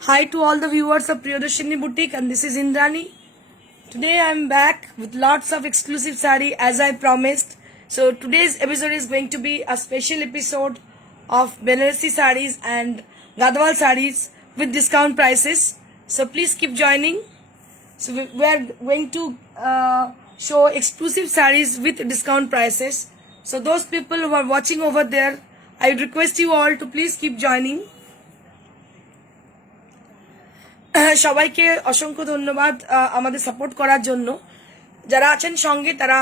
Hi to all the viewers of Priyadarshini Boutique, and this is Indrani. Today I am back with lots of exclusive sari as I promised. So today's episode is going to be a special episode of Banarasi sarees and Gadwal sarees with discount prices. So please keep joining. So we are going to show exclusive sarees with discount prices. So those people who are watching over there, I would request you all to please keep joining. সবাইকে অসংখ্য ধন্যবাদ আমাদের সাপোর্ট করার জন্য। যারা আছেন সঙ্গে তারা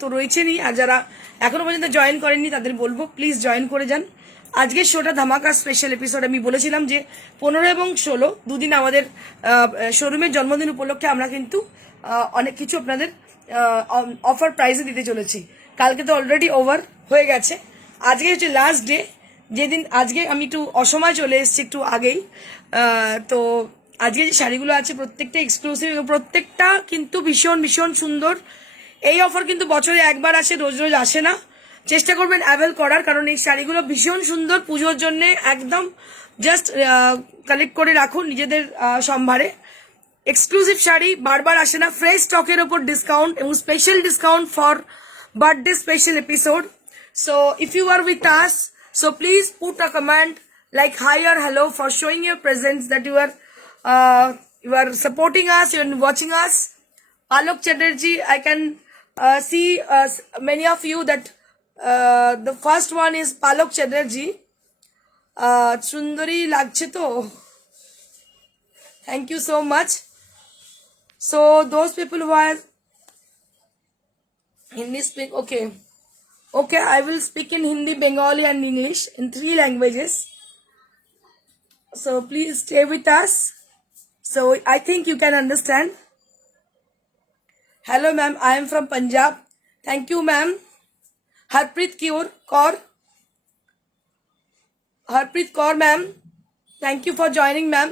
তো রয়েছেনই, আর যারা এখনো পর্যন্ত জয়েন করেননি তাদের বলবো প্লিজ জয়েন করে যান। আজকের শোটা ধামাকা স্পেশাল এপিসোড। আমি বলেছিলাম যে 15 এবং 16 দুদিন আমাদের শোরুমের জন্মদিন উপলক্ষে আমরা কিন্তু অনেক কিছু আপনাদের অফার প্রাইসে দিতে চলেছি। কালকে তো অলরেডি ওভার হয়ে গেছে, আজকে হচ্ছে লাস্ট ডে। যেদিন আজকে আমি একটু অসময় চলে এসেছি একটু আগেই, তো আজকে যে শাড়িগুলো আছে প্রত্যেকটা এক্সক্লুসিভ এবং প্রত্যেকটা কিন্তু ভীষণ ভীষণ সুন্দর। এই অফার কিন্তু বছরে একবার আসে, রোজ রোজ আসে না। চেষ্টা করবেন অ্যাভেল করার, কারণ এই শাড়িগুলো ভীষণ সুন্দর। পুজোর জন্য একদম জাস্ট কালেক্ট করে রাখুন নিজেদের সম্ভারে। এক্সক্লুসিভ শাড়ি বারবার আসে না। ফ্রেশ স্টকের ওপর ডিসকাউন্ট এবং special discount for birthday special episode. So if you are with us, so please put a comment like hi or hello for showing your presence that you are supporting us, you are watching us. Alok Chatterjee, I can see many of you that the first one is Palok Chatterjee. Sundari lagche to, thank you so much. So those people who are Hindi speak, okay, I will speak in Hindi, Bengali and English in 3 languages. So please stay with us. So I think you can understand. Hello ma'am, I am from Punjab. Thank you ma'am. Harpreet Kaur ma'am. Thank you for joining ma'am.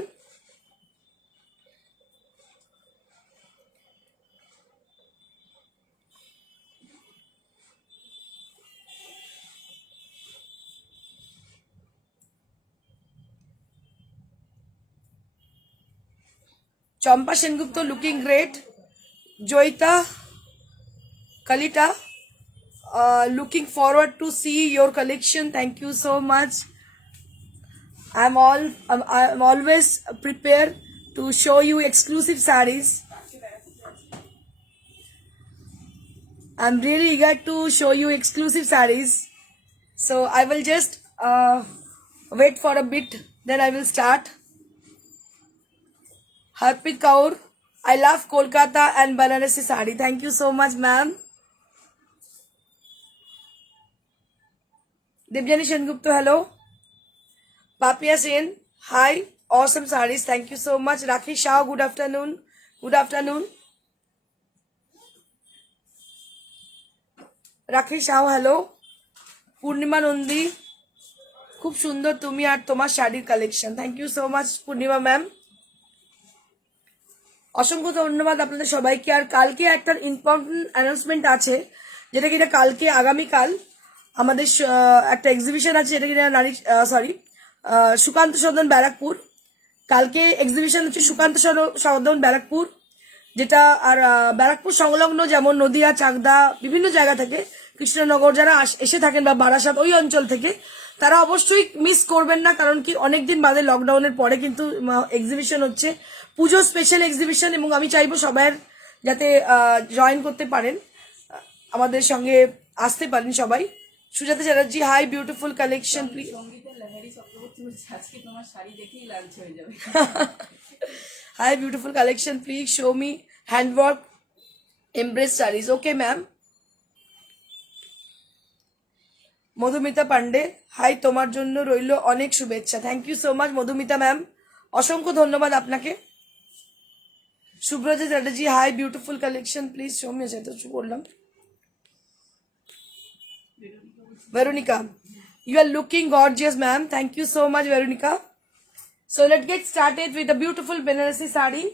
Champa Sengupta looking great. Joita Kalita, looking forward to see your collection. Thank you so much. I'm always prepared to show you exclusive sarees. I'm really eager to show you exclusive sarees. So I will just wait for a bit, then I will start. Harpreet Kaur, I love Kolkata and Banarasi sari. Thank you so much, ma'am. Debjani Sengupta, hello. Papia Sen, hi. Awesome sarees. Thank you so much. Rakhi Shah, good afternoon. Good afternoon. Rakhi Shah, hello. Purnima Nandi, খুব সুন্দর তুমি আর তোমার শাড়ির collection. Thank you so much Purnima ma'am, অসংখ্য ধন্যবাদ আপনাদের সবাইকে। আর কালকে একটা ইম্পর্টেন্ট অ্যানাউন্সমেন্ট আছে, যেটা কিনা কালকে আগামীকাল আমাদের একটা এক্সিবিশন আছে, যেটা কিনা সুকান্ত সদন ব্যারাকপুর। কালকে এক্সিবিশন হচ্ছে সুকান্ত সদন ব্যারাকপুর, যেটা আর ব্যারাকপুর সংলগ্ন যেমন নদিয়া, চাকদা, বিভিন্ন জায়গা থেকে, কৃষ্ণনগর যারা এসে থাকেন বা বারাসাত ওই অঞ্চল থেকে, তারা অবশ্যই মিস করবেন না। কারণ কি অনেকদিন বাদে লকডাউনের পরে কিন্তু এক্সিবিশন হচ্ছে, পুজো স্পেশাল এক্সিবিশন, এবং আমি চাইবো সবাই যাতে জয়েন করতে পারেন, আমাদের সঙ্গে আসতে পারেন সবাই। সুজাতা Chatterjee, hi beautiful collection please. Hi, beautiful collection. Please show me handwork embrace sarees. Okay, ma'am. Madhumita Pandey, hi, তোমার জন্য রইল অনেক শুভেচ্ছা। Thank you so much Madhumita ma'am, অসংখ্য ধন্যবাদ আপনাকে। Subrata Chatterjee, hi beautiful collection please show me. আচ্ছা, তো বললাম। Veronica, you are looking gorgeous, ma'am. Thank you so much, Veronica. So let's get started with a beautiful Banarasi sari.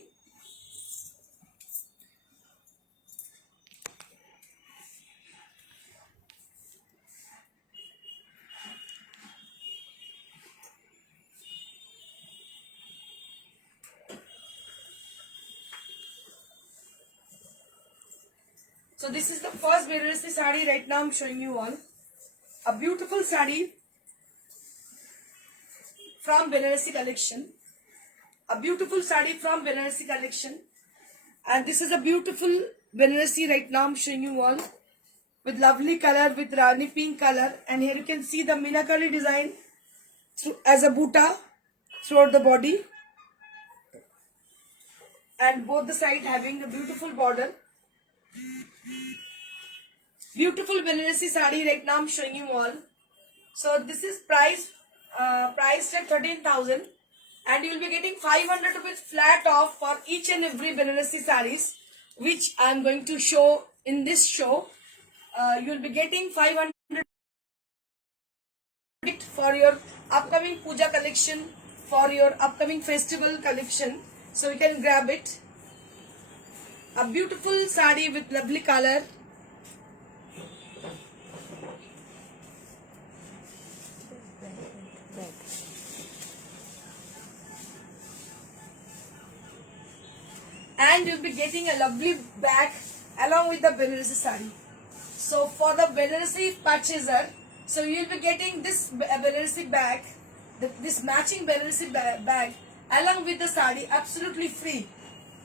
So this is the first Banarasi sari right now I'm showing you all. A beautiful sari from Banarasi collection. A beautiful sari from Banarasi collection. And this is a beautiful Banarasi right now I'm showing you all. With lovely color, with Rani pink color. And here you can see the Meenakari design as a buta throughout the body. And both the sides having a beautiful border. Beautiful Banarasi sari right now I'm showing you all. So this is priced at 13,000, and you will be getting 500 rupees flat off for each and every Banarasi saris which I am going to show in this show. You will be getting 500 for your upcoming puja collection, for your upcoming festival collection. So you can grab it. A beautiful sari with lovely color. And you'll be getting a lovely bag along with the Banarasi sari. So for the Banarasi purchaser, so you'll be getting this Banarasi bag, this matching Banarasi bag along with the sari absolutely free.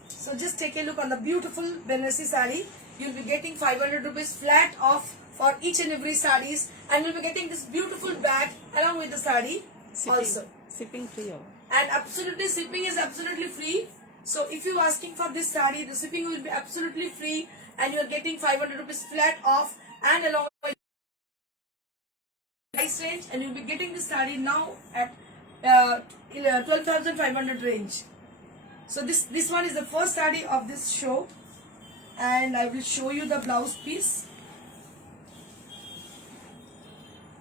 So just take a look on the beautiful Banarasi sari. You'll be getting 500 rupees flat off for each and every saris, and you'll be getting this beautiful bag along with the sari also. Shipping free. And absolutely shipping is absolutely free. So if you're asking for this sari, the shipping will be absolutely free, and you're getting 500 rupees flat off and along with price range, and you'll be getting this sari now at 12,500 range. So this one is the first sari of this show, and I will show you the blouse piece.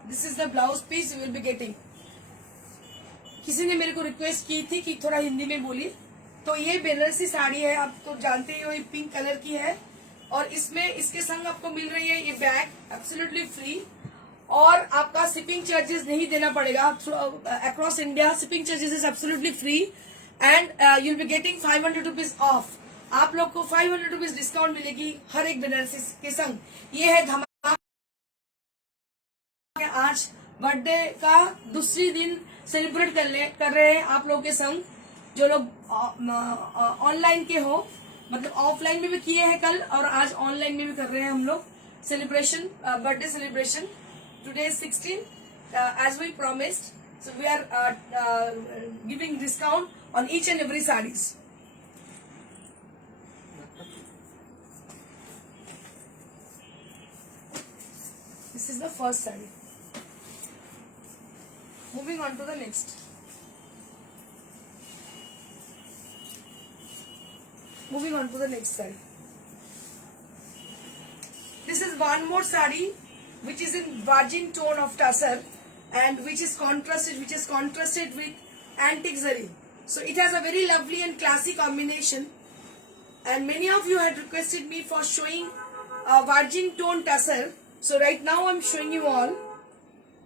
This is the blouse piece you will be getting. किसी ने मेरे को रिक्वेस्ट की थी कि थोड़ा हिंदी में बोलिए, तो ये बेनारसी साड़ी है, आप तो जानते ही हो, ये पिंक कलर की है, और इसमें इसके संग आपको मिल रही है ये बैग एब्सोल्युटली फ्री, और आपका शिपिंग चार्जेस नहीं देना पड़ेगा across India. Shipping charges is absolutely free, and you will be getting 500 rupees of. आप लोग को 500 रुपीज डिस्काउंट मिलेगी हर एक बेनारसी के संग. ये है धमाका. आज बर्थडे का दूसरी दिन सेलिब्रेट कर रहे हैं आप लोगों के संग, जो लोग ऑनलाइन के हो, मतलब ऑफलाइन में भी किए हैं कल, और आज ऑनलाइन में भी कर रहे हैं हम लोग celebration, birthday celebration. Today is 16 as we promised. So we are giving discount on each and every sarees. This is the first saree. Moving on to the next. Moving on to the next saree. This is one more saree which is in virgin tone of tussar and which is contrasted with antique zari. So it has a very lovely and classy combination, and many of you had requested me for showing a virgin tone tussar. So right now I'm showing you all.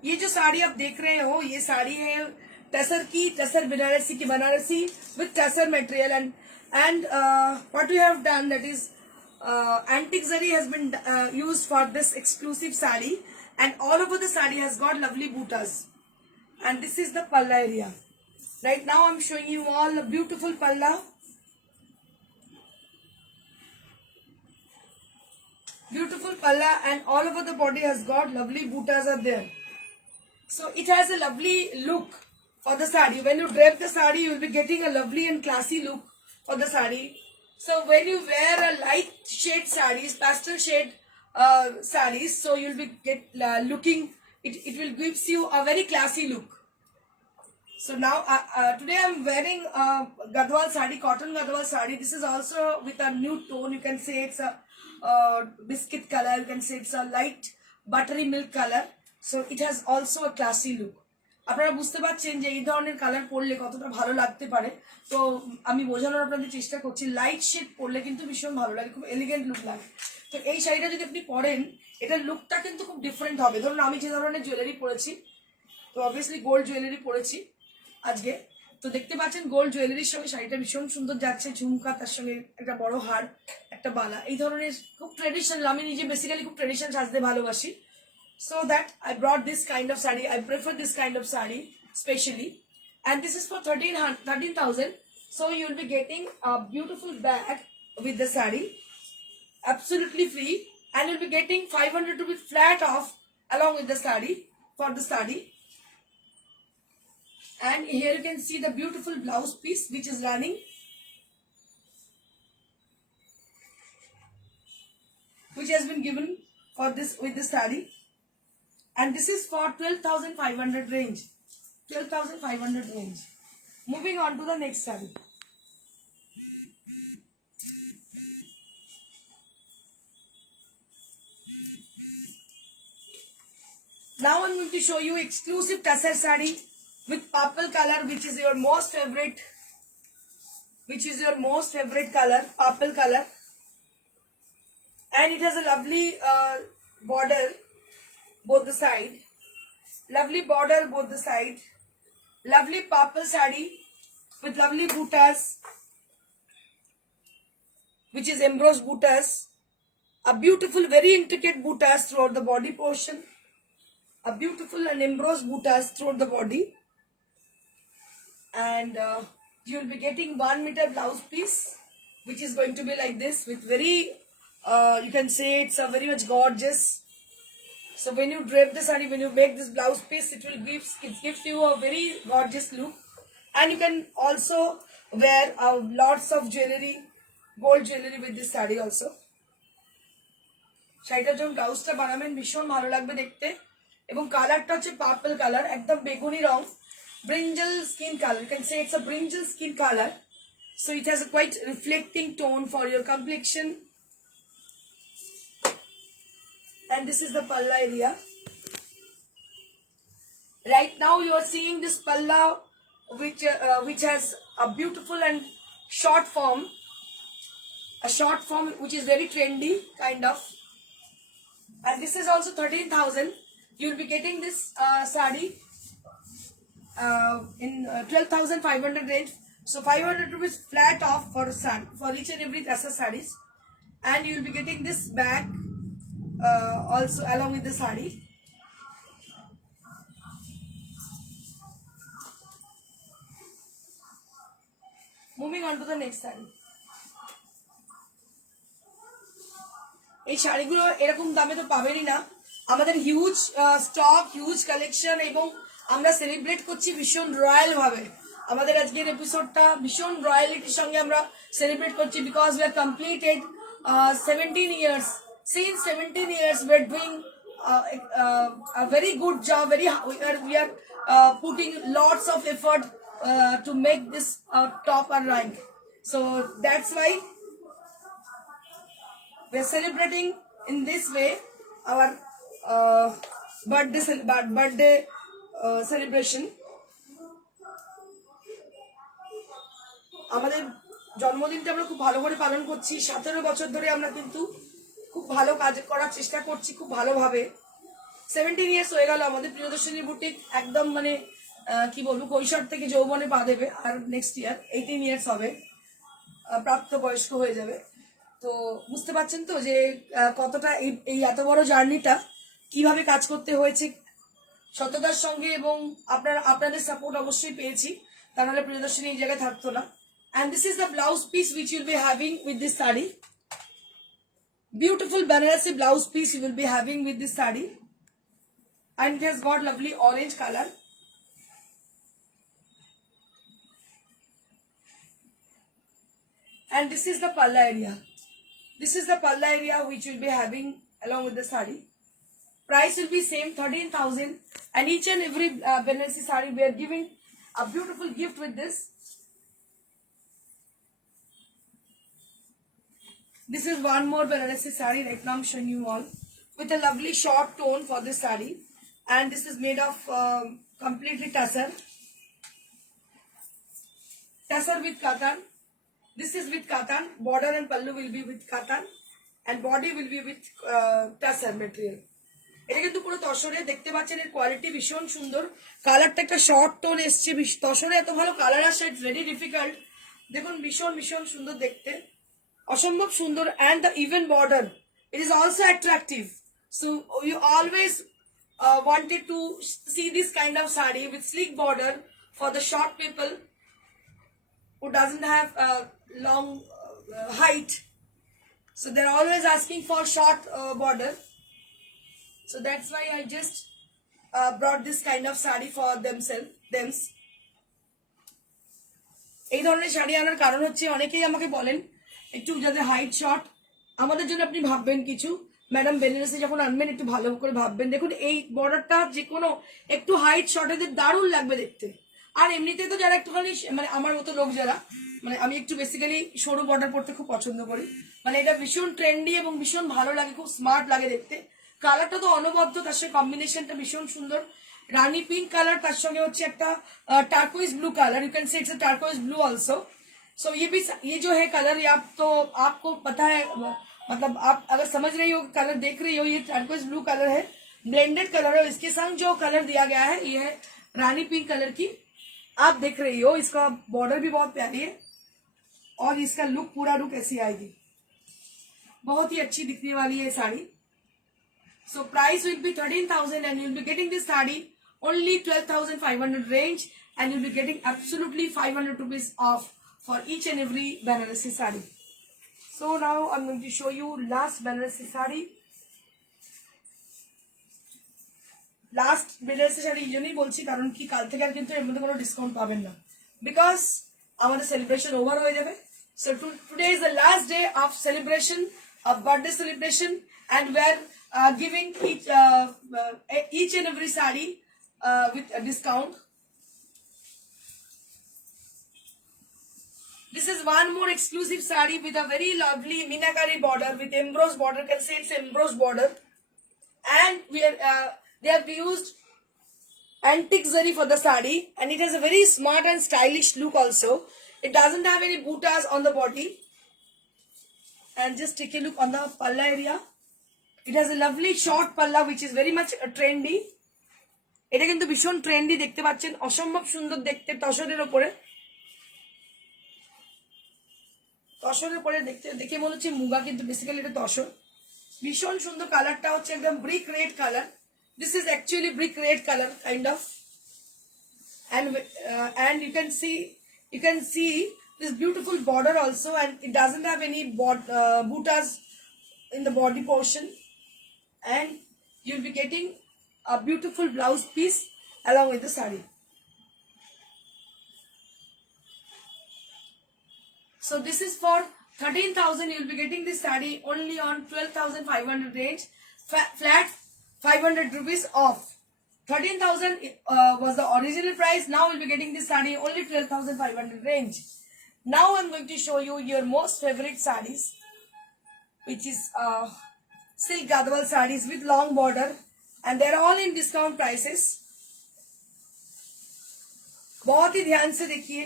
ये जो साड़ी आप देख रहे हो, ये साड़ी है टसर की, टसर बनारसी की, बनारसी with tussar material, and what we have done, that is antique zari has been used for this exclusive sari, and all over the sari has got lovely buttas, and this is the palla area. Right now I'm showing you all a beautiful palla. Beautiful palla, and all over the body has got lovely buttas are there. So it has a lovely look for the sari. When you drape the sari, you will be getting a lovely and classy look for the sari. So when you wear a light shade saris, pastel shade saris, so you will be looking, it will gives you a very classy look. So now today I am wearing a Gadwal sari, cotton Gadwal sari. This is also with a nude tone. You can say it's a biscuit color, you can say it's a light buttery milk color. So it has also a classy look. আপনারা বুঝতে পারছেন যে এই ধরনের কালার পরলে কতটা ভালো লাগতে পারে, তো আমি বোঝানোর আপনাদের চেষ্টা করছি. লাইট শেড পরলে কিন্তু ভীষণ ভালো লাগে, খুব এলিগেন্ট লুক লাগে. তো এই শাড়িটা যদি আপনি পরেন, এটার লুকটা কিন্তু খুব ডিফারেন্ট হবে. ধরুন আমি যে ধরনের জুয়েলারি পরেছি, তো অবভিয়াসলি গোল্ড জুয়েলারি পরেছি আজকে, তো দেখতে পাচ্ছেন গোল্ড জুয়েলারির সঙ্গে শাড়িটা ভীষণ সুন্দর যাচ্ছে, ঝুমকা, তার সঙ্গে একটা বড় হার, একটা বালা, এই ধরনের খুব ট্রেডিশনাল। আমি নিজে বেসিক্যালি খুব ট্রেডিশনাল সাজতে ভালোবাসি, so that I brought this kind of sari. I prefer this kind of sari specially, and this is for 13,000. So you will be getting a beautiful bag with the sari, absolutely free, and you'll be getting 500 rupees flat off along with the sari for the sari. And here you can see the beautiful blouse piece which is running, which has been given for this with the sari, and this is for 12,500 range. 12,500 range. Moving on to the next sari. Now I'm going to show you exclusive tussar sari with purple color, which is your most favorite. Which is your most favorite color, purple color, and it has a lovely border both the side. Lovely border both the side. Lovely purple sari with lovely buttas, which is embossed buttas. A beautiful, very intricate buttas throughout the body portion. A beautiful and embossed buttas throughout the body. And you will be getting 1 meter blouse piece, which is going to be like this with very, you can say it's a very much gorgeous. So when you drape the sari, when you make this blouse piece, it gives you a very gorgeous look. And you can also wear lots of jewelry, gold jewelry with this sari also. শাড়িটার যখন ব্লাউজটা বানাবেন ভীষণ ভালো লাগবে দেখতে, এবং কালারটা হচ্ছে পার্পল কালার, একদম বেগুনি রং, brinjal skin color. You can say it's a brinjal skin color, so it has a quite reflecting tone for your complexion. And this is the palla area. Right now you are seeing this palla which has a beautiful and short form, which is very trendy kind of, and this is also 13,000. You will be getting this sari in 12,500 range. So 500 rupees flat off for each and every tussar sarees, and you will be getting this bag also along with the sari. Moving on to the next sari. এই শাড়িগুলো এরকম দামে তো পাবেনই না, আমাদের huge stock, huge collection, এবং আমরা সেলিব্রেট করছি ভীষণ রয়্যাল ভাবে। আমাদের আজকের এপিসোডটা ভীষণ রয়্যালিটির সঙ্গে আমরা সেলিব্রেট করছি, because we are completed 17 years. Since 17 years we are doing a very good job. We are putting lots of effort to make this top and rank. So that's why we are celebrating in this way our birthday celebration. আমাদের জন্মদিনটা আমরা খুব ভালো করে পালন করছি। 17 বছর ধরে আমরা কিন্তু খুব ভালো কাজ করার চেষ্টা করছি, খুব ভালোভাবে। 17 ইয়ার্স হয়ে গেল আমাদের প্রিয়দর্শিনী বুটিক, একদম মানে কি বলবো, কৈশোর থেকে যৌবনে পা দেবে। আর নেক্সট ইয়ার 18 ইয়ার্স হবে, প্রাপ্তবয়স্ক হয়ে যাবে। তো বুঝতে পারছেন তো যে কতটা এই এত বড় জার্নিটা কিভাবে কাজ করতে হয়েছে সততার সঙ্গে, এবং আপনাদের সাপোর্ট অবশ্যই পেয়েছি, তা নাহলে প্রিয়দর্শিনী এই জায়গায় থাকতো না। And this is the blouse piece which you'll be having with this sari. Beautiful Banarasi blouse piece you will be having with this sari, and it has got lovely orange color. And this is the palla area. This is the palla area which you'll be having along with the sari. Price will be same, 13,000, and each and every Banarasi sari we are giving a beautiful gift with this. This is one more Banarasi sari. Right now I'm showing you all with a lovely short tone for this sari, and this is made of completely tussar with katan. This is with katan. Border and pallu will be with katan, and body will be with tussar material. এটা কিন্তু পুরো তসরে দেখতে পাচ্ছেন, এর কোয়ালিটি ভীষণ সুন্দর। কালারটা একটা শর্ট টোন এসছে, তসরে এত ভালো কালার আসে, ইটস ভেরি ডিফিকাল্ট। দেখুন ভীষণ ভীষণ সুন্দর দেখতে, অসম্ভব সুন্দর। And the even border, it is also attractive. So you always wanted to see this kind of sari with sleek border for the short people who doesn't have a long height. So they're always asking for short border. So that's why I just brought this kind of sari for themselves. এই ধরনের শাড়ি আনার কারণ হচ্ছে অনেকেই আমাকে বলেন একটু যাদের হাইট শর্ট, আমাদের জন্য আপনি ভাববেন কিছু, ম্যাডাম বেনারসি যখন আনবেন একটু ভালো করে ভাববেন। দেখুন এই বর্ডারটা যে কোনো একটু হাইট শর্টেদের দারুণ লাগবে দেখতে। আর এমনিতে তো যারা একটুখানি মানে আমার মতো লোক যারা, মানে আমি একটু বেসিক্যালি সরু বর্ডার পরতে খুব পছন্দ করি, মানে এটা ভীষণ ট্রেন্ডি এবং ভীষণ ভালো লাগে, খুব স্মার্ট লাগে দেখতে। কালারটা তো অনবদ্য, তার সঙ্গে কম্বিনেশনটা ভীষণ সুন্দর। रानी पिंक कलर তার সঙ্গে হচ্ছে একটা turquoise blue colour, you can say it's a turquoise blue also. So ये जो है कलर, ये आप तो आपको पता है, मतलब आप अगर समझ रही हो कलर देख रही हो, ये टार्कोइज ब्लू कलर है, ब्लेंडेड कलर है। इसके संग जो कलर दिया गया है ये है रानी पिंक कलर की, आप देख रही हो। इसका बॉर्डर भी बहुत प्यारी है और इसका लुक, पूरा लुक ऐसी आएगी, बहुत ही अच्छी दिखने वाली है sari. So price will be 13,000 and you'll be getting this sari only 12,500 range, and you'll be getting absolutely 500 rupees off for each and every Banarasi sari. So now I'm going to show you last Banarasi sari. Last Banarasi sari এই জন্যই বলছি কারণ কি কাল থেকে আর কিন্তু এর মধ্যে কোনো ডিসকাউন্ট পাবেন না, বিকজ আমাদের সেলিব্রেশন ওভার হয়ে যাবে। So today is the last day of celebration, of birthday celebration, and we are giving each and every sari with a discount. This is one more exclusive sari with a very lovely Meenakari border, with embossed border, can say it's embossed border, and we are they have used antique zari for the sari, and it has a very smart and stylish look also. It doesn't have any buttas on the body. And just take a look on the palla area. It has a lovely short palla which is very much trendy. এটা কিন্তু ভীষণ ট্রেন্ডি, দেখতে পাচ্ছেন অসম্ভব সুন্দর দেখতে, তসরের উপরে, তসরের উপরে দেখতে দেখে মনে হচ্ছে মুগা, কিন্তু বেসিক্যালি এটা তসর। ভীষণ সুন্দর, কালারটা হচ্ছে একদম brick red colour. This is actually brick red colour kind of, and you can see this beautiful border also, and it doesn't have any buttas in the body portion, and you'll be getting a beautiful blouse piece along with the sari. So this is for 13,000. You'll be getting this sari only on 12,500 range, flat 500 rupees off. 13,000 was the original price. Now you'll be getting this sari only 12,500 range. Now I'm going to show you your most favorite sarees, which is silk Gadwal sarees with long border, and they're all in discount prices. बहुत ही ध्यान से देखिए,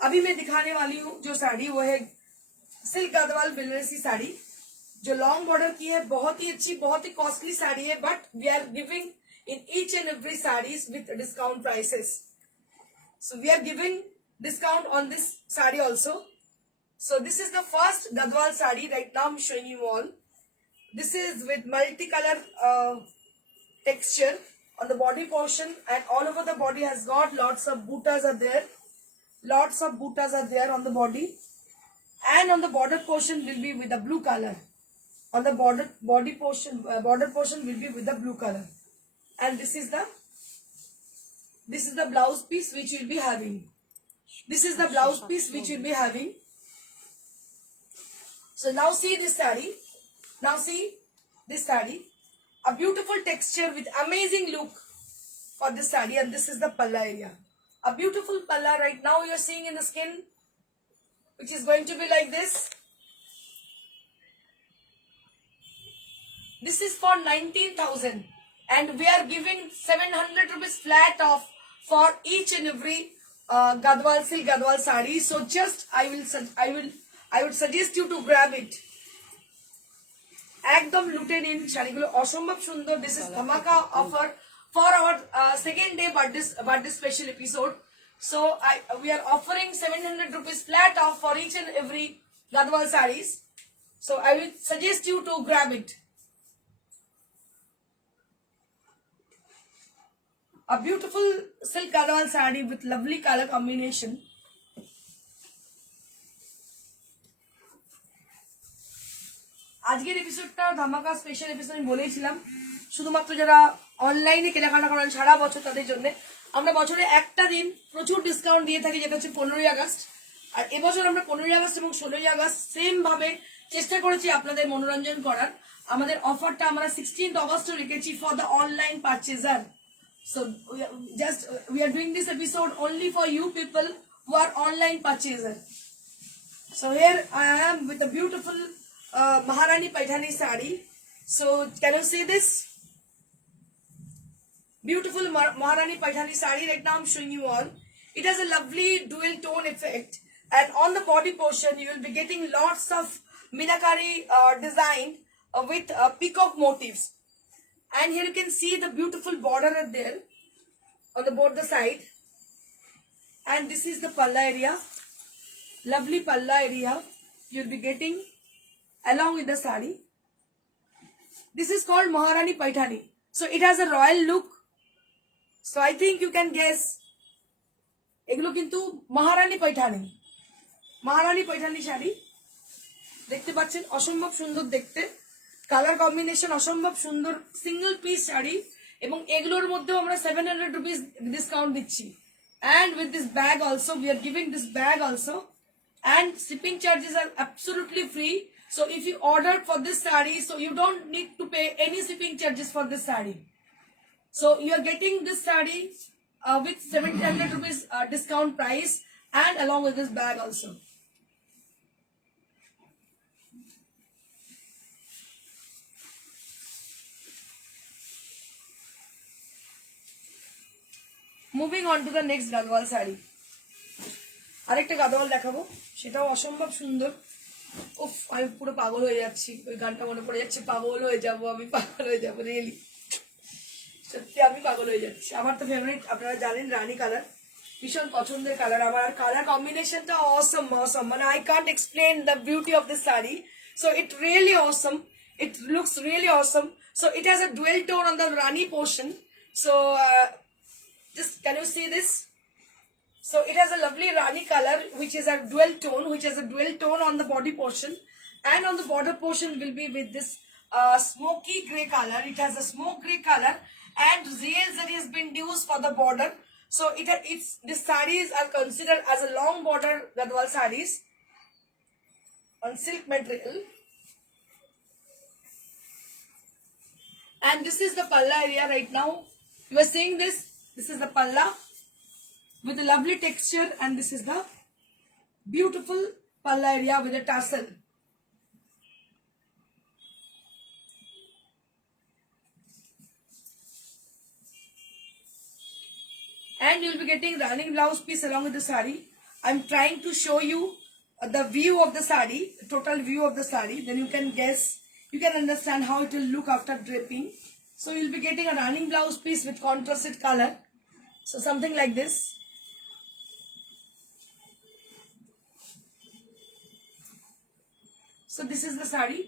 अभी मैं दिखाने वाली हूँ जो साड़ी वो है सिल्क गदवाल बनारसी साड़ी, जो लॉन्ग बॉर्डर की है। बहुत ही अच्छी, बहुत ही कॉस्टली साड़ी है, but we are giving in each and every sarees with discount prices. So we are giving discount on this sari also. So this is the first Gadwal sari. Right now I'm showing you all. This is with multicolor texture on the body portion, and all over the body has got lots of buttas are there. Lots of buttas are there on the body, and on the border portion will be with the blue color. On the border portion will be with the blue color. And this is the blouse piece which you'll be having. This is the blouse piece which you'll be having. So now see this saree. Now see this saree. A beautiful texture with amazing look for this saree, and this is the palla area. A beautiful palla right now you're seeing in the skin, which is going to be like this. This is for 19,000. And we are giving 700 rupees flat off for each and every Gadwal silk Gadwal sari. So just I would suggest you to grab it. একদম লুটে নিন শাড়িগুলো, অসম্ভব সুন্দর। This is ধামাকা offer for our second day birthday special episode. So we are offering 700 rupees flat off for each and every Gadwal sarees. So I will suggest you to grab it. A beautiful silk Gadwal saree with lovely color combination. আজকের এপিসোডটা ধামাকা special episode আমি বলেছিলাম, শুধুমাত্র যারা অনলাইনে কেনাকাটা করেন সারা বছর তাদের জন্য। আমরা বছরে একটা দিন প্রচুর ডিসকাউন্ট দিয়ে থাকি, যেটা হচ্ছে 15ই আগস্ট। আর এবছর আমরা 15ই আগস্ট এবং 16ই আগস্ট সেম ভাবে চেষ্টা করেছি আপনাদের মনোরঞ্জন করার। আমাদের অফারটা আমরা 16th অগস্টও রেখেছি for the online purchaser. So we are doing this episode only for you people who are online purchaser. So here I am with a beautiful Maharani Paithani saree. So can you see this? Beautiful Maharani Paithani saree right now I'm showing you all. It has a lovely dual tone effect, and on the body portion you will be getting lots of Minakari design with peacock motifs. And here you can see the beautiful border there on both the side. And this is the palla area, lovely palla area you'll be getting along with the saree. This is called Maharani Paithani. So it has a royal look. So I think you can guess এগুলো কিন্তু মহারানী पैठानी, মহারানী पैठानी শাড়ি। দেখতে পাচ্ছেন অসম্ভব সুন্দর দেখতে, colour combination অসম্ভব সুন্দর, single piece sari. এবং এগুলোর মধ্যেও আমরা 700 রুপিস ডিসকাউন্ট দিচ্ছি। And with this bag also we are giving this bag also, and shipping charges are absolutely free. So if you order for this saree, so you don't need to pay any shipping charges for this saree. So you are getting this saree with 700 rupees discount price, and along with this bag also. Moving on to the next Gadwal saree. আরেকটা গাদওয়াল দেখাবো, সেটাও অসম্ভব সুন্দর। উফ, আমি পুরো পাগল হয়ে যাচ্ছি, ওই গানটা মনে পড়ে যাচ্ছে, পাগল হয়ে যাব আমি, পাগল হয়ে যাবো, রিয়েলি সত্যি আমি পাগল হয়ে যাচ্ছি। আমার তো ফেভারিট আপনারা জানেন রানী কালার, ভীষণ পছন্দের কালার আমার। কালার কম্বিনেশনটা অসম অসম, মানে I can't explain the beauty of this sari. So it really Assam, it looks really Assam. So it has a dual tone on the Rani portion. So just can you see this? So it has a lovely Rani color which is a dual tone on the body portion, and on the border portion will be with this smoky grey color. It has a smoke grey color, and real zari has been used for the border. So these sarees are considered as a long border Gadwal sarees on silk material. And this is the palla area right now. You are seeing this. This is the palla with a lovely texture, and this is the beautiful palla area with a tassel. And you will be getting running blouse piece along with the saree. I'm trying to show you the view of the saree, total view of the saree. Then you can guess, you can understand how it will look after draping. So you'll be getting a running blouse piece with contrasted color. So something like this. So this is the saree.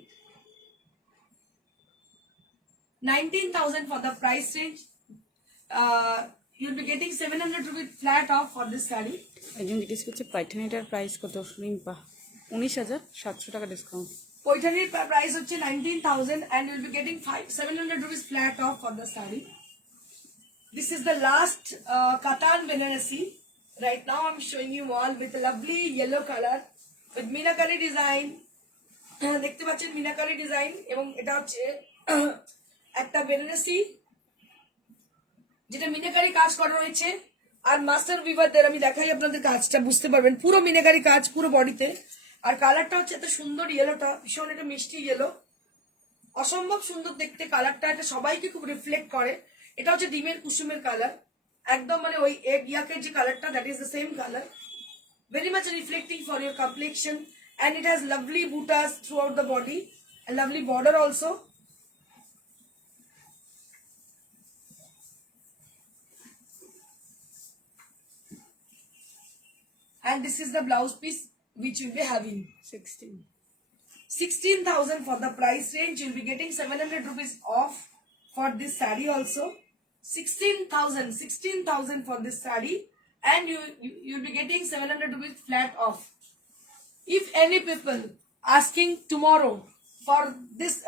19,000 for the price range. You'll be getting 700 rupees flat off for this saree. একজন জিজ্ঞেস করছে পাইঠানিটার প্রাইস কত? রিম্পা 19,700 টাকা ডিসকাউন্ট। পৈঠানির প্রাইস হচ্ছে 19,000, and you'll be getting 700 rupees flat off for the saree. This is the last Katan Benarasi. Right now I'm showing you all with a lovely yellow color with Minakari design. দেখতে পাচ্ছেন মিনাকারি ডিজাইন, এবং এটা হচ্ছে একটা বেনারসি যেটা মিনাকারি কাজ করা রয়েছে। আর মাস্টার উইভারদের আমি দেখাই আপনাদের কাজটা, বুঝতে পারবেন পুরো মিনাকারি কাজ পুরো বডিতে। আর কালারটা হচ্ছে এত সুন্দর, ইয়েলোটা ভীষণ একটা মিষ্টি ইয়েলো, অসম্ভব সুন্দর দেখতে কালারটা। এটা সবাইকে খুব রিফ্লেক্ট করে। এটা হচ্ছে ডিমের কুসুমের কালার, একদম মানে ওই এগ ইয়াকের যে কালারটা, that is the same colour, very much reflecting for your complexion. And it has lovely buttas throughout the body, A lovely border also. And this is the blouse piece which you'll be having. 16. 16,000 for the price range. You'll be getting 700 rupees off for this saree also. 16,000 for this saree, and you'll be getting 700 rupees flat off. If any people asking tomorrow for this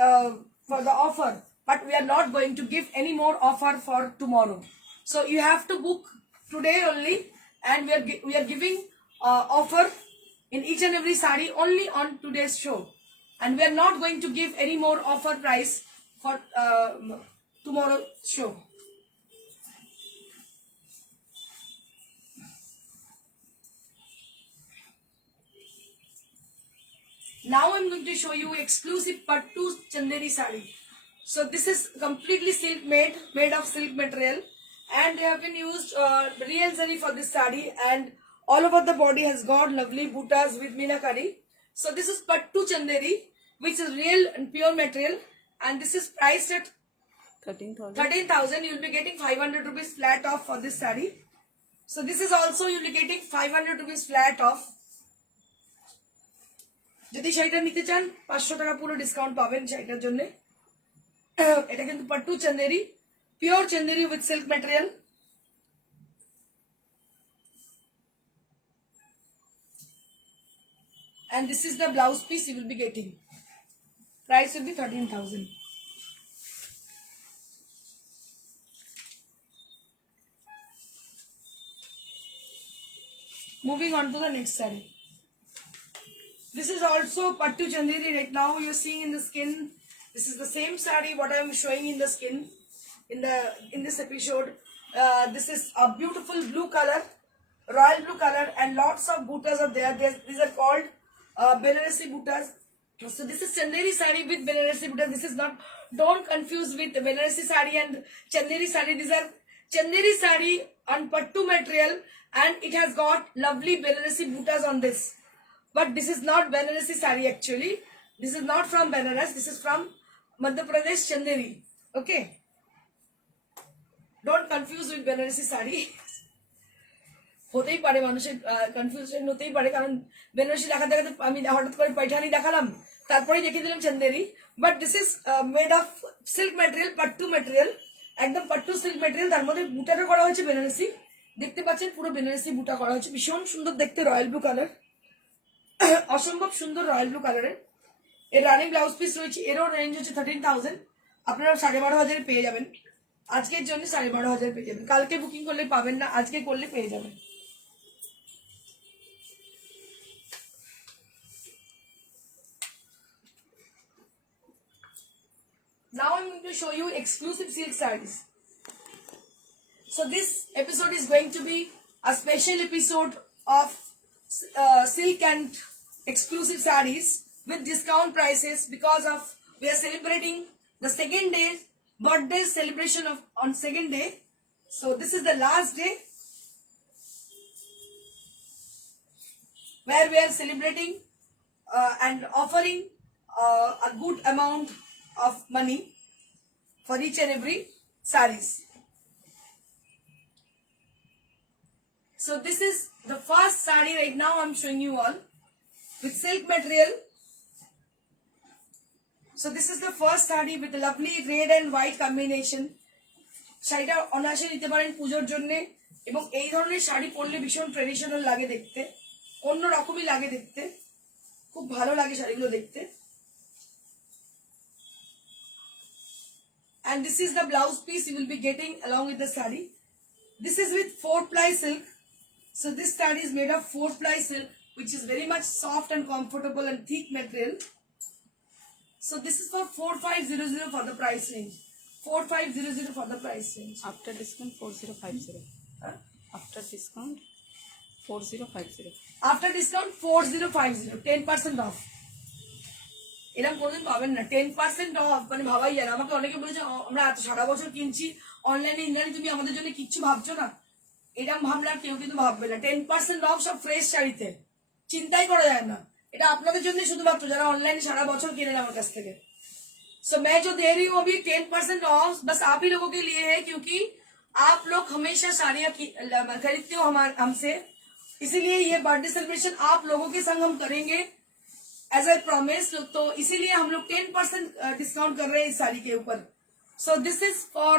for the offer, but we are not going to give any more offer for tomorrow, so you have to book today only, and we are giving offer in each and every saree only on today's show, and we are not going to give any more offer price for tomorrow's show. Now I'm going to show you exclusive Pattu Chanderi saree. So this is completely silk made of silk material, and they have been used real zari for this saree, and all over the body has got lovely buttas with meenakari. So this is Pattu Chanderi, which is real and pure material, and this is priced at 13,000. 13,000. You'll be getting 500 rupees flat off for this saree. So this is also you'll be getting 500 rupees flat off. যদি শাড়িটা নিতে চান 500 টাকা পুরো ডিসকাউন্ট পাবেন শাড়িটার জন্য। এটা কিন্তু পাট্টু চন্দেরি, পিওর Chanderi with silk material. And this is the blouse piece you will be getting. Price will be 13,000. Moving on to the next saree. This is also Pattu Chanderi. Right now you're seeing in the skin. This is the same saree what I am showing in the skin in this episode. This is a beautiful blue color, royal blue color, and lots of buttas are there. These are called Banarasi buttas. So this is Chanderi saree with Banarasi buttas. This is not. Don't confuse with Banarasi saree and Chanderi saree. These are Chanderi saree on Pattu material, and it has got lovely Banarasi buttas on this. But this is not Banarasi saree actually. This is not from Banaras. This is from Madhya Pradesh Chanderi. Okay. Don't confuse with Banarasi saree. হতেই পারে মানুষের কনফিউশন হতেই পারে, কারণ বেনারসি দেখাতে দেখাতে আমি হঠাৎ করে পাইঠানি দেখালাম, তারপরেই দেখিয়ে দিলাম Chanderi. But this is made of silk material, pattu ম্যাটেরিয়াল, একদম পাট্টু সিল্ক ম্যাটেরিয়াল। তার মধ্যে বুটাটা করা হয়েছে বেনারসি, দেখতে পাচ্ছেন পুরো বেনারসি বুটা করা হয়েছে। ভীষণ সুন্দর দেখতে, রয়্যাল ব্লু কালার, অসম্ভব সুন্দর রয়্যাল ব্লু কালারের। এর রানিং ব্লাউজ পিস রয়েছে, এরও রেঞ্জ হচ্ছে 13,000। আপনারা 12,500 পেয়ে যাবেন। আজকের জন্য 12,500 পেয়ে যাবেন। কালকে বুকিং করলে পাবেন না, আজকে করলে পেয়ে যাবেন। Now I'm going to show you exclusive silk sarees. So this episode is going to be a special episode of silk and exclusive sarees with discount prices, because of we are celebrating the second day birthday celebration of on second day. So this is the last day where we are celebrating and offering a good amount of money for each and every sarees. So this is the first saree right now I'm showing you all with silk material. So this is the first saree with a lovely red and white combination. শাড়িটা অনায়াসে নিতে পারেন পুজোর জন্য, এবং এই ধরনের শাড়ি পরলে ভীষণ ট্রেডিশনাল লাগে দেখতে, অন্য রকমই লাগে দেখতে, খুব ভালো লাগে শাড়িগুলো দেখতে। And this is the blouse piece you will be getting along with the saree. This is with 4-ply silk. So this saree is made of 4-ply silk, which is very much soft and comfortable and thick material. So this is for 4,500 for the price range. 4,500 for the price range. After discount 4,050. After discount 4,050. After discount 4,050, 10% off. এরকম কোনোদিন পাবেন না 10% অফ, মানে ভাবাই যায় না। আমাকে অনেকে বলেছে আমরা এত সারা বছর কিনছি অনলাইনে, ইন্টারনেটে, তুমি আমাদের জন্য কিচ্ছু ভাবছো না। এরকম ভাবলে কেউ কিন্তু ভাববে না। 10% অফ সব ফ্রেশ শাড়িতে, চিন্তাই করা যায় না। এটা আপনাদের জন্য শুধুমাত্র যারা অনলাইনে সারা বছর কেনেন আমার কাছ থেকে। सो मैं जो दे रही हूँ अभी 10% ऑफ बस आप ही लोगों के लिए है, क्योंकि आप लोग हमेशा साड़ियाँ खरीदते हो हमसे, इसीलिए ये बर्थडे सेलिब्रेशन आप लोगों के संग हम करेंगे एज आई प्रॉमिस। तो इसीलिए हम लोग 10% डिस्काउंट कर रहे हैं इस साड़ी के ऊपर। So this is for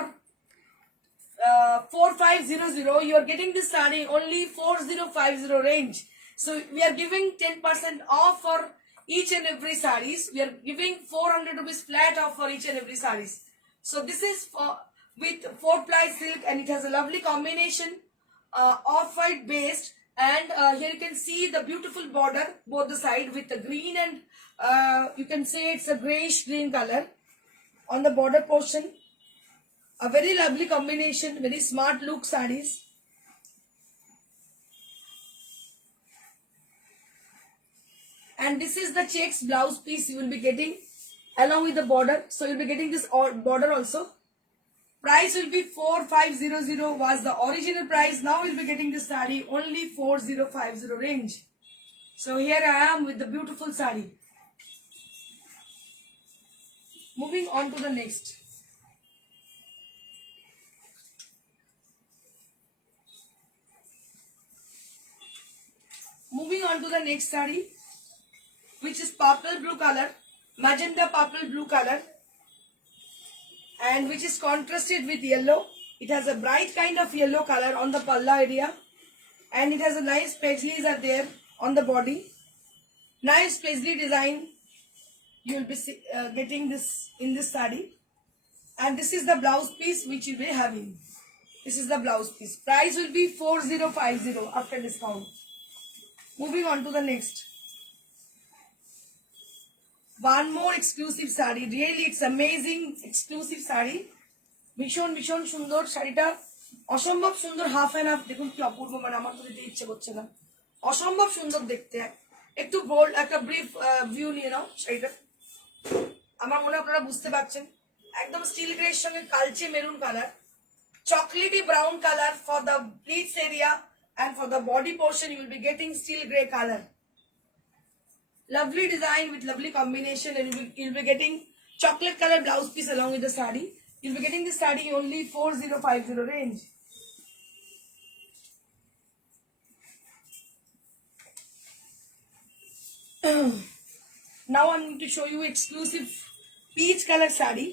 4500. You are getting this saree only 4050 range. So we are giving 10% off for each and every sarees. We are giving 400 rupees flat off for each and every sarees. So this is for with 4-ply silk, and it has a lovely combination off-white based, and here you can see the beautiful border both the side with the green and you can say it's a grayish green color on the border portion. A very lovely combination, very smart look sarees. And this is the checks blouse piece you will be getting along with the border. So you'll be getting this border also. Price will be 4500 was the original price. Now we'll be getting this saree only 4050 range. So here I am with the beautiful saree. Moving on to the next. Moving on to the next saree, which is purple blue color, magenta purple blue color, and which is contrasted with yellow. It has a bright kind of yellow color on the palla area, and it has a nice paisleys are there on the body. Nice paisley design. You will be getting this in this saree, and this is the blouse piece which you will be having. This is the blouse piece. Price will be 4050 after discount. Moving on to the next. One more exclusive saree. Really, it's amazing exclusive saree. ভীষণ ভীষণ সুন্দর শাড়িটা, অসম্ভব সুন্দর, half and half. দেখুন কি অপূর্ব, মানে আমার তো দিতে ইচ্ছে করছে না, অসম্ভব সুন্দর দেখতে। একটু বোল্ড একটা ব্রিফ ভিউ নিয়ে নাও শাড়িটা। আমার মনে হয় আপনারা বুঝতে পারছেন, একদম স্টিল গ্রে এর সঙ্গে কালচে maroon colour, chocolatey brown colour for the pleats area, and for the body portion you will be getting steel grey color. Lovely design with lovely combination, and you'll be getting chocolate color blouse piece along with the saree. You'll be getting this saree only 4050 range. Now I'm going to show you exclusive peach color saree.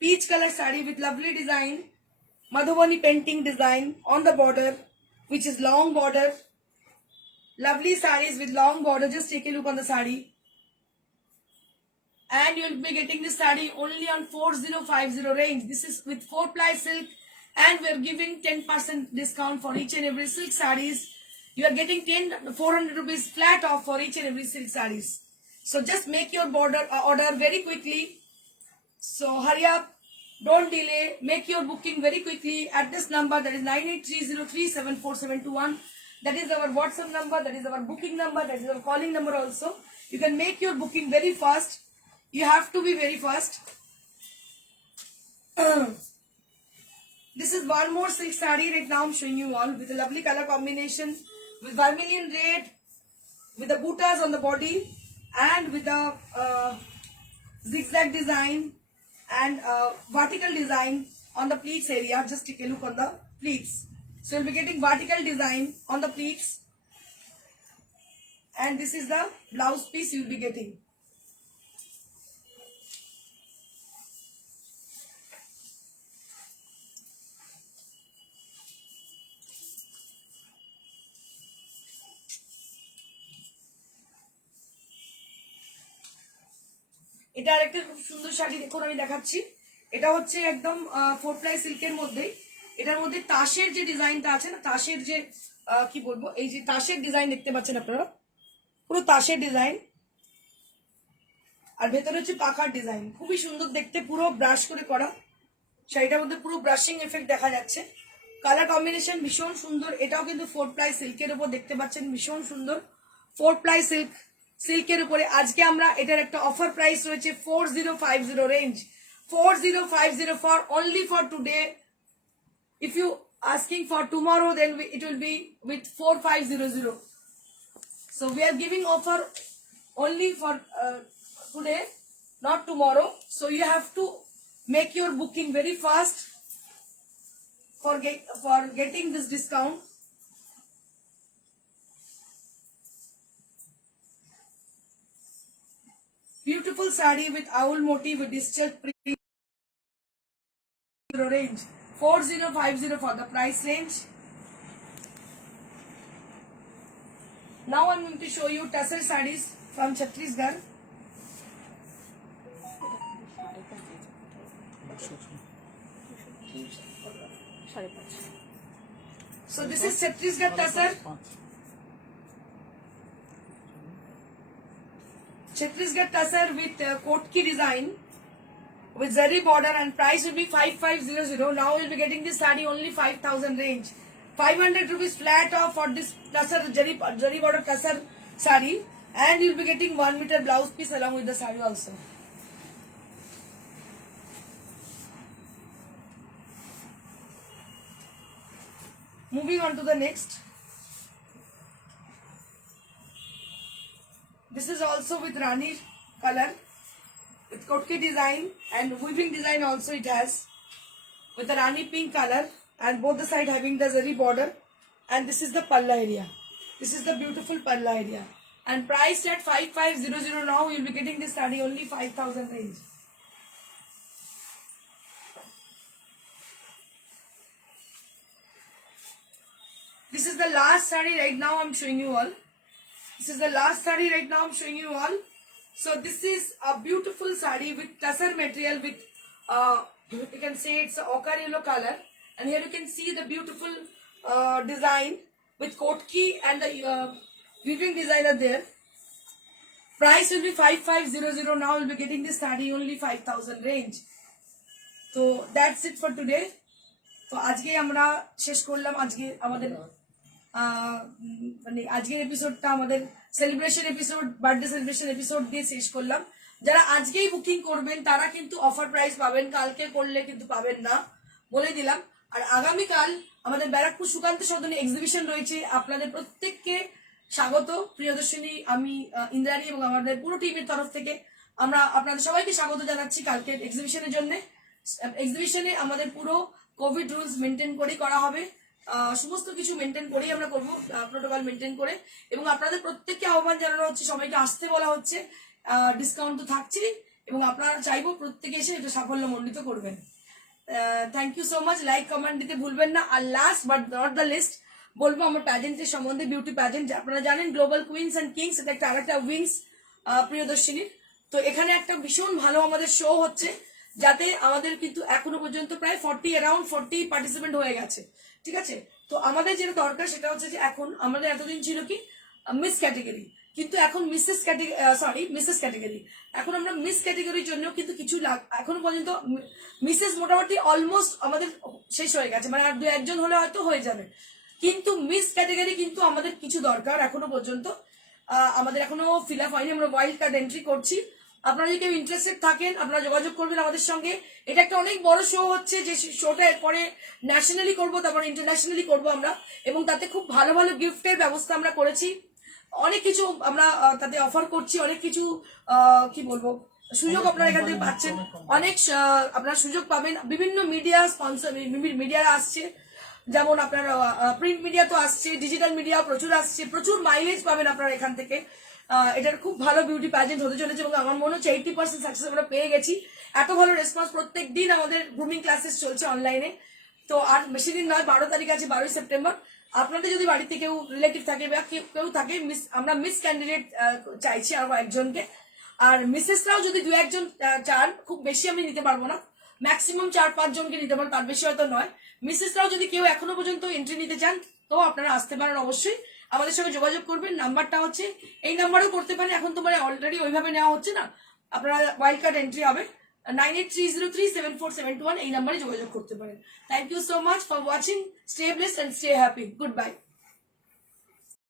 Peach color saree with lovely design, Madhubani painting design on the border, which is long border. Lovely sarees with long border. Just take a look on the saree. And you'll be getting this saree only on 4050 range. This is with 4-ply silk, and we're giving 10% discount for each and every silk sarees. You are getting 400 rupees flat off for each and every silk sarees. So just make your order very quickly. So hurry up. Don't delay. Make your booking very quickly at this number, that is 9830374721. That is our WhatsApp number. That is our booking number. That is our calling number also. You can make your booking very fast. You have to be very fast. This is one more silk saree right now I'm showing you all with a lovely color combination with vermilion red, with the buttas on the body, and with the zigzag design and vertical design on the pleats area. Just take a look on the pleats. So you'll be getting vertical design on the pleats, and this is the blouse piece you'll be getting. এটা আরেকটা খুব সুন্দর শাড়ি, দেখুন আমি দেখাচ্ছি। এটা হচ্ছে একদম 4-ply সিল্কের মধ্যে। এটার মধ্যে তাসের যে ডিজাইনটা আছে না, তাসের যে কি বলবো, এই যে তাসের ডিজাইন দেখতে পাচ্ছেন আপনারা, পুরো তাসের ডিজাইন, আর ভেতরে হচ্ছে পাখার ডিজাইন। খুবই সুন্দর দেখতে, পুরো ব্রাশ করে করা। শাড়িটার মধ্যে পুরো ব্রাশিং এফেক্ট দেখা যাচ্ছে। কালার কম্বিনেশন ভীষণ সুন্দর। এটাও কিন্তু 4-ply সিল্কের উপর দেখতে পাচ্ছেন, ভীষণ সুন্দর 4-ply সিল্কের উপরে। আজকে আমরা এটার একটা অফার প্রাইস রয়েছে 4050 range, 4050 for only for today. If you asking for tomorrow, then it will be with 4500. So we are giving offer only for today. not tomorrow. So you have to make your booking very fast for getting this discount. Beautiful sari with owl motif with digital print range 4050 for the price range. Now I'm going to show you tassel sarees from Chhattisgarh. So this is Chhattisgarh tassel. Chhattisgarh tassel with kotki design with zari border, and price will be 5500. Now you'll be getting this saree only 5000 range. 500 rupees flat off for this tassel zari border tassel saree, and you'll be getting 1 meter blouse piece along with the saree also. Moving on to the next. This is also with Rani color with kotki design and weaving design also it has with the Rani pink color, and both the side having the zari border, and this is the palla area. This is the beautiful palla area, and priced at 5500. Now you'll be getting this saree only 5000 range. This is the last saree right now I'm showing you all. This is the last saree right now I'm showing you all. So this is a beautiful saree with tussar material with you can say it's a ochre yellow color, and here you can see the beautiful design with kotki and the weaving design are there. Price will be 5500. Now you'll be getting this saree only 5000 range. So that's it for today. তো আজকে আমরা শেষ করলাম আজকে আমাদের মানে আজকের এপিসোডটা আমাদের celebration episode, birthday celebration episode দিয়ে শেষ করলাম। যারা আজকেই বুকিং করবেন তারা কিন্তু অফার প্রাইস পাবেন, কালকে করলে কিন্তু পাবেন না, বলে দিলাম। আর আগামীকাল আমাদের ব্যারাকপুর সুকান্ত সদনে এক্সিবিশন রয়েছে, আপনাদের প্রত্যেককে স্বাগত। প্রিয়দর্শিনী, আমি ইন্দ্রাণী এবং আমাদের পুরো টিমের তরফ থেকে আমরা আপনাদের সবাইকে স্বাগত জানাচ্ছি কালকের এক্সিবিশনের জন্য। এক্সিবিশনে আমাদের পুরো কোভিড রুলস মেনটেন করেই করা হবে, সমস্ত কিছু মেনটেন করেই আমরা করবো, প্রোটোকল মেনটেন করে। এবং আপনাদের প্রত্যেককে আহ্বান জানানো হচ্ছে, সবাইকে আসতে বলা হচ্ছে, ডিসকাউন্ট তো থাকছেই, এবং আপনারা চাইবো প্রত্যেকে এসে এটা সাফল্যমণ্ডিত করবেন। Thank you so much. Like comment দিতে ভুলবেন না। আর last but not the least বলবো আমার প্যাজেন্টের সম্বন্ধে। বিউটি প্যাজেন্ট আপনারা জানেন, গ্লোবাল কুইন্স অ্যান্ড কিংস, এটা একটা আরেকটা উইংস প্রিয়দর্শিনীর। তো এখানে একটা ভীষণ ভালো আমাদের শো হচ্ছে, যাতে আমাদের কিন্তু এখনো পর্যন্ত প্রায় 40 পার্টিসিপেন্ট হয়ে গেছে, ঠিক আছে। তো আমাদের যেটা দরকার সেটা হচ্ছে যে এখন আমাদের এতদিন ছিল কি মিস ক্যাটেগরি, কিন্তু এখন মিসেস ক্যাটেগরি, এখন আমরা মিস ক্যাটেগরির জন্য কিন্তু কিছু এখনো পর্যন্ত মিসেস মোটামুটি অলমোস্ট আমাদের শেষ হয়ে গেছে, মানে আর 2-1 হলে হয়তো হয়ে যাবে, কিন্তু মিস ক্যাটেগরি কিন্তু আমাদের কিছু দরকার এখনো পর্যন্ত, আমাদের এখনো ফিল আপ হয়নি। আমরা ওয়াইল্ড কার্ড এন্ট্রি করছি। আপনারা যদি কেউ ইন্টারেস্টেড থাকেন আপনারা যোগাযোগ করবেন আমাদের সঙ্গে। এটা একটা অনেক বড় শো হচ্ছে, যে শোটা এরপরে ন্যাশনালি করবো, তারপরে ইন্টারন্যাশনালি করবো আমরা, এবং তাতে খুব ভালো ভালো গিফটের ব্যবস্থা আমরা করেছি। অনেক কিছু আমরা তাতে অফার করছি, অনেক কিছু কি বলবো সুযোগ আপনারা এখান থেকে পাচ্ছেন, অনেক আপনারা সুযোগ পাবেন। বিভিন্ন মিডিয়া স্পন্সর মিডিয়ারা আসছে, যেমন আপনার প্রিন্ট মিডিয়া তো আসছে, ডিজিটাল মিডিয়া প্রচুর আসছে, প্রচুর মাইলেজ পাবেন আপনারা এখান থেকে। এটার খুব ভালো বিউটি প্যাজেন্ট হতে চলেছে, এবং আমার মনে হচ্ছে 80% সাকসেস আমরা পেয়ে গেছি। এত ভালো রেসপন্স, প্রত্যেক দিন আমাদের গ্রুমিং ক্লাসেস চলছে অনলাইনে। তো আর বেশি দিন নয়, 12 তারিখ আছে, 12ই সেপ্টেম্বর। আপনাদের যদি বাড়িতে কেউ রিলেটিভ থাকে বা কেউ থাকে, আমরা মিস ক্যান্ডিডেট চাইছি আরো একজনকে। আর মিসেসরাও যদি 2-1 জন চান, খুব বেশি আমি নিতে পারবো না, ম্যাক্সিমাম 4-5 জনকে নিতে পারবো, তার বেশি হয়তো নয়। মিসেসরাও যদি কেউ এখনো পর্যন্ত এন্ট্রি নিতে চান তো আপনারা আসতে পারেন, অবশ্যই আমাদের সঙ্গে যোগাযোগ করবেন। নাম্বারটা হচ্ছে এই নাম্বারেও করতে পারেন, এখন তো মানে অলরেডি ওইভাবে নেওয়া হচ্ছে না, আপনারা ওয়াইল্ড কার্ড এন্ট্রি হবে 9830374721, এই নাম্বারে যোগাযোগ করতে পারেন। Thank you so much for watching. Stay blessed and stay happy. Good bye.